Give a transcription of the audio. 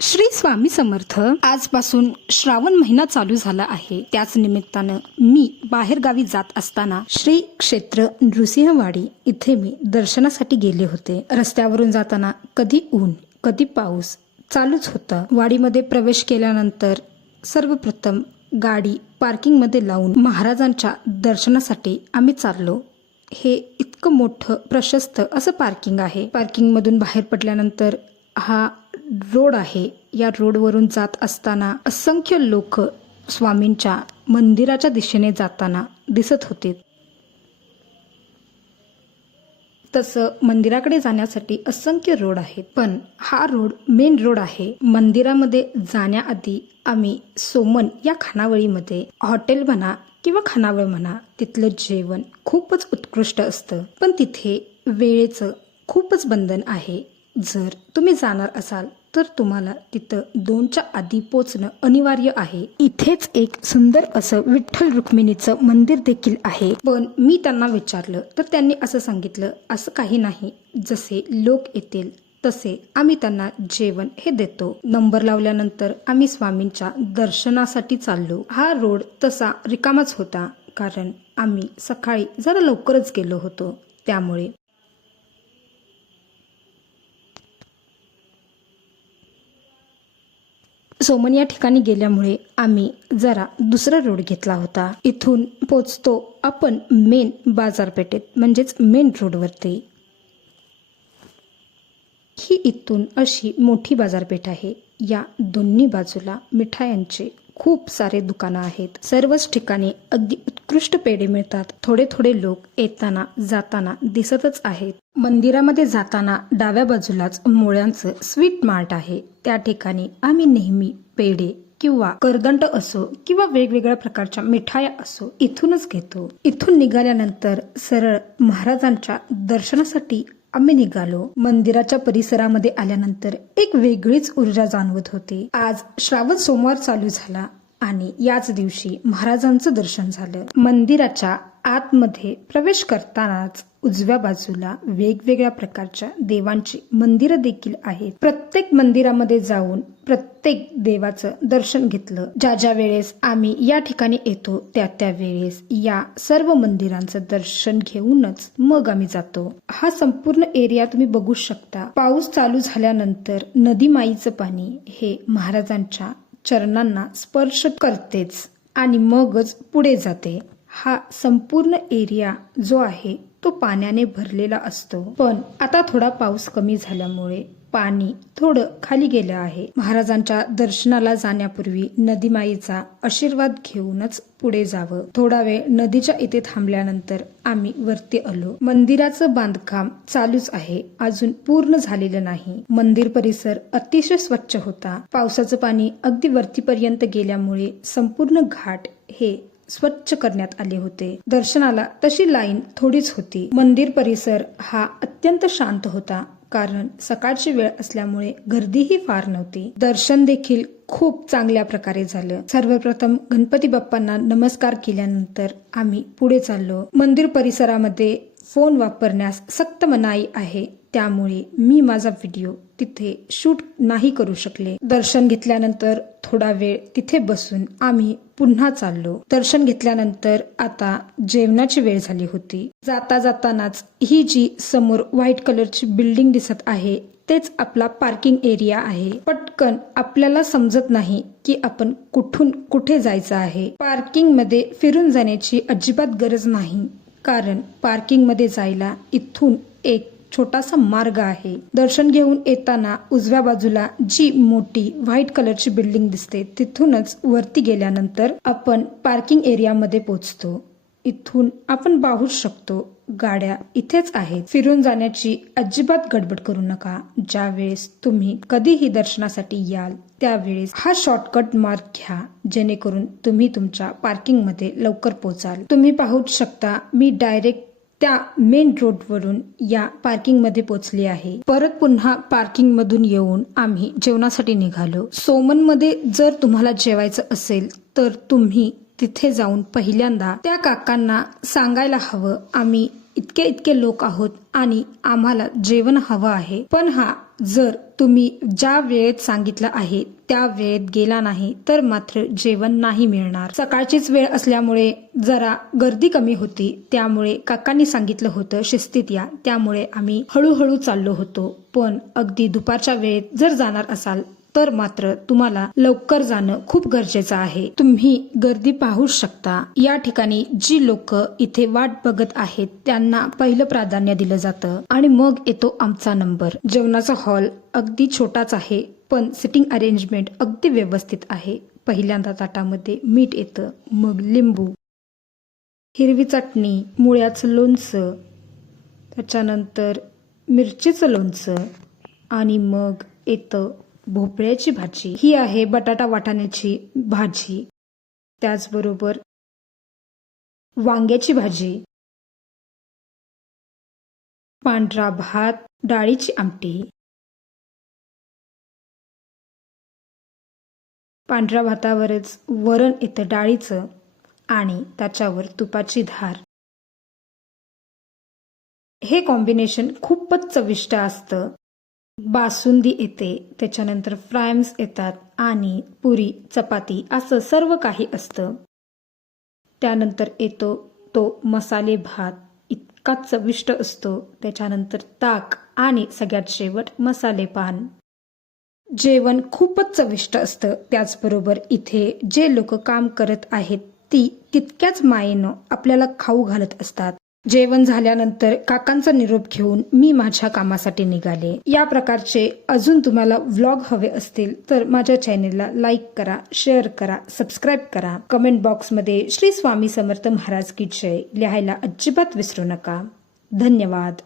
श्री स्वामी समर्थ. आजपासून श्रावण महिना चालू झाला आहे. त्याच निमित्तानं मी बाहेरगावी जात असताना श्री क्षेत्र नृसिंहवाडी इथे मी दर्शनासाठी गेले होते. रस्त्यावरून जाताना कधी ऊन कधी पाऊस चालूच होता. वाडीमध्ये प्रवेश केल्यानंतर सर्वप्रथम गाडी पार्किंग मध्ये लावून महाराजांच्या दर्शनासाठी आम्ही चाललो. हे इतकं मोठं प्रशस्त असं पार्किंग आहे. पार्किंग मधून बाहेर पडल्यानंतर हा रोड आहे. या रोडवरून जात असताना असंख्य लोक स्वामींच्या मंदिराच्या दिशेने जाताना दिसत होते. तसं मंदिराकडे जाण्यासाठी असंख्य रोड आहेत, पण हा रोड मेन रोड आहे. मंदिरामध्ये जाण्याआधी आम्ही सोमन या खानावळीमध्ये हॉटेल म्हणा किंवा खानावळ म्हणा, तिथलं जेवण खूपच उत्कृष्ट असतं, पण तिथे वेळेचं खूपच बंधन आहे. जर तुम्ही जाणार असाल तर तुम्हाला तिथं 2च्या आधी पोचणं अनिवार्य आहे. इथेच एक सुंदर असं विठ्ठल रुक्मिणीचं मंदिर देखील आहे, पण मी त्यांना विचारलं तर त्यांनी असं सांगितलं, असं काही नाही, जसे लोक येतील तसे आम्ही त्यांना जेवण हे देतो. नंबर लावल्यानंतर आम्ही स्वामींच्या दर्शनासाठी चाललो. हा रोड तसा रिकामाच होता, कारण आम्ही सकाळी जरा लवकरच गेलो होतो. त्यामुळे सोमन या ठिकाणी गेल्यामुळे आम्ही जरा दुसरा रोड घेतला होता. इथून पोचतो आपण मेन बाजारपेठेत, म्हणजेच मेन रोडवरती. ही इथून अशी मोठी बाजारपेठ आहे. या दोन्ही बाजूला मिठायांचे खूप सारे दुकानं आहेत. सर्वच ठिकाणी अगदी उत्कृष्ट पेढे मिळतात. थोडे थोडे लोक येताना जाताना दिसतच आहेत. मंदिरामध्ये जाताना डाव्या बाजूलाच मोळ्यांचं स्वीट मार्ट आहे. त्या ठिकाणी आम्ही नेहमी पेढे किंवा करदंड असो किंवा वेगवेगळ्या प्रकारच्या मिठाया असो इथूनच घेतो. इथून निघाल्यानंतर सरळ महाराजांच्या दर्शनासाठी आम्ही निघालो. मंदिराच्या परिसरामध्ये आल्यानंतर एक वेगळीच ऊर्जा जाणवत होती. आज श्रावण सोमवार चालू झाला आणि याच दिवशी महाराजांचं दर्शन झालं. मंदिराच्या आतमध्ये प्रवेश करतानाच उजव्या बाजूला वेगवेगळ्या प्रकारच्या देवांची मंदिरं देखील आहेत. प्रत्येक मंदिरामध्ये जाऊन प्रत्येक देवाचं दर्शन घेतलं. ज्या ज्या वेळेस आम्ही या ठिकाणी येतो त्या वेळेस या सर्व मंदिरांचं दर्शन घेऊनच मग आम्ही जातो. हा संपूर्ण एरिया तुम्ही बघू शकता. पाऊस चालू झाल्यानंतर नदी माईचं पाणी हे महाराजांच्या चरणांना स्पर्श करतेच आणि मगच पुढे जाते. हा संपूर्ण एरिया जो आहे तो पाण्याने भरलेला असतो, पण आता थोडा पाऊस कमी झाल्यामुळे पाणी थोडं खाली गेलं आहे. महाराजांच्या दर्शनाला जाण्यापूर्वी नदीमाईचा आशीर्वाद घेऊनच पुढे जावं. थोडा वेळ नदीच्या इथे थांबल्यानंतर आम्ही वरती आलो. मंदिराचं बांधकाम चालूच आहे, अजून पूर्ण झालेलं नाही. मंदिर परिसर अतिशय स्वच्छ होता. पावसाचं पाणी अगदी वरतीपर्यंत गेल्यामुळे संपूर्ण घाट हे स्वच्छ करण्यात आले होते. दर्शनाला तशी लाईन थोडीच होती. मंदिर परिसर हा अत्यंत शांत होता, कारण सकाळची वेळ असल्यामुळे गर्दीही फार नव्हती. दर्शन देखील खूप चांगल्या प्रकारे झालं. सर्वप्रथम गणपती बाप्पांना नमस्कार केल्यानंतर आम्ही पुढे चाललो. मंदिर परिसरामध्ये फोन वापरण्यास सक्त मनाई आहे, त्यामुळे मी माझा व्हिडिओ तिथे शूट नाही करू शकले. दर्शन घेतल्यानंतर थोडा वेळ तिथे बसून आम्ही पुन्हा चाललो. दर्शन घेतल्यानंतर आता जेवणाची वेळ झाली होती. जाता जातानाच ही जी समोर व्हाईट कलरची बिल्डिंग दिसत आहे तेच आपला पार्किंग एरिया आहे. पटकन आपल्याला समजत नाही की आपण कुठून कुठे जायचं आहे. पार्किंग मध्ये फिरून जाण्याची अजिबात गरज नाही, कारण पार्किंग मध्ये जायला इथून एक छोटासा मार्ग आहे. दर्शन घेऊन येताना उजव्या बाजूला जी मोठी व्हाईट कलरची बिल्डिंग दिसते तिथूनच वरती गेल्यानंतर आपण पार्किंग एरियामध्ये पोहोचतो. इथून आपण पाहू शकतो गाड्या इथेच आहेत. फिरून जाण्याची अजिबात गडबड करू नका. ज्या वेळेस तुम्ही कधीही दर्शनासाठी याल त्यावेळेस हा शॉर्टकट मार्ग घ्या, जेणेकरून तुम्ही तुमच्या पार्किंग मध्ये लवकर पोहोचाल. तुम्ही पाहू शकता मी डायरेक्ट त्या मेन रोडवरून या पार्किंग मध्ये पोहोचले आहे. परत पुन्हा पार्किंग मधून येऊन आम्ही जेवणासाठी निघालो. सोमन मध्ये जर तुम्हाला जेवायचं असेल तर तुम्ही तिथे जाऊन पहिल्यांदा त्या काकांना सांगायला हवं, आम्ही इतके लोक आहोत आणि आम्हाला जेवण हवं आहे, पण हा जर तुम्ही ज्या वेळेत सांगितलं आहे त्या वेळेत गेला नाही तर मात्र जेवण नाही मिळणार. सकाळचीच वेळ असल्यामुळे जरा गर्दी कमी होती, त्यामुळे काकांनी सांगितलं होतं शिस्तीत या, त्यामुळे आम्ही हळूहळू चाललो होतो. पण अगदी दुपारच्या वेळेत जर जाणार असाल तर मात्र तुम्हाला लवकर जाणं खूप गरजेचं आहे. तुम्ही गर्दी पाहू शकता. या ठिकाणी जी लोक इथे वाट बघत आहेत त्यांना पहिलं प्राधान्य दिलं जातं आणि मग येतो आमचा नंबर. जेवणाचा हॉल अगदी छोटाच आहे, पण सिटिंग अरेंजमेंट अगदी व्यवस्थित आहे. पहिल्यांदा ताटामध्ये मीठ येतं, मग लिंबू, हिरवी चटणी, मुळ्याचं लोणचं, त्याच्यानंतर मिरचीचं लोणचं आणि मग येतं भोपळ्याची भाजी. ही आहे बटाटा वाटाण्याची भाजी, त्याचबरोबर वांग्याची भाजी, पांढरा भात, डाळीची आमटी. पांढऱ्या भातावरच वरण येतं डाळीचं आणि त्याच्यावर तुपाची धार. हे कॉम्बिनेशन खूपच चविष्ट असतं. बासुंदी येते, त्याच्यानंतर फ्रायम्स येतात आणि पुरी, चपाती असं सर्व काही असतं. त्यानंतर येतो तो मसाले भात, इतका चविष्ट असतो. त्याच्यानंतर ताक आणि सगळ्यात शेवट मसाले पान. जेवण खूपच चविष्ट असतं. त्याचबरोबर इथे जे लोक काम करत आहेत ती तितक्याच मायेनं आपल्याला खाऊ घालत असतात. जेवण झाल्यानंतर काकांचा निरोप घेऊन मी माझ्या कामासाठी निघाले. या प्रकारचे अजून तुम्हाला व्लॉग हवे असतील तर माझ्या चॅनेलला लाईक करा, शेअर करा, सबस्क्राईब करा. कमेंट बॉक्समध्ये श्री स्वामी समर्थ महाराज की जय लिहायला अजिबात विसरू नका. धन्यवाद.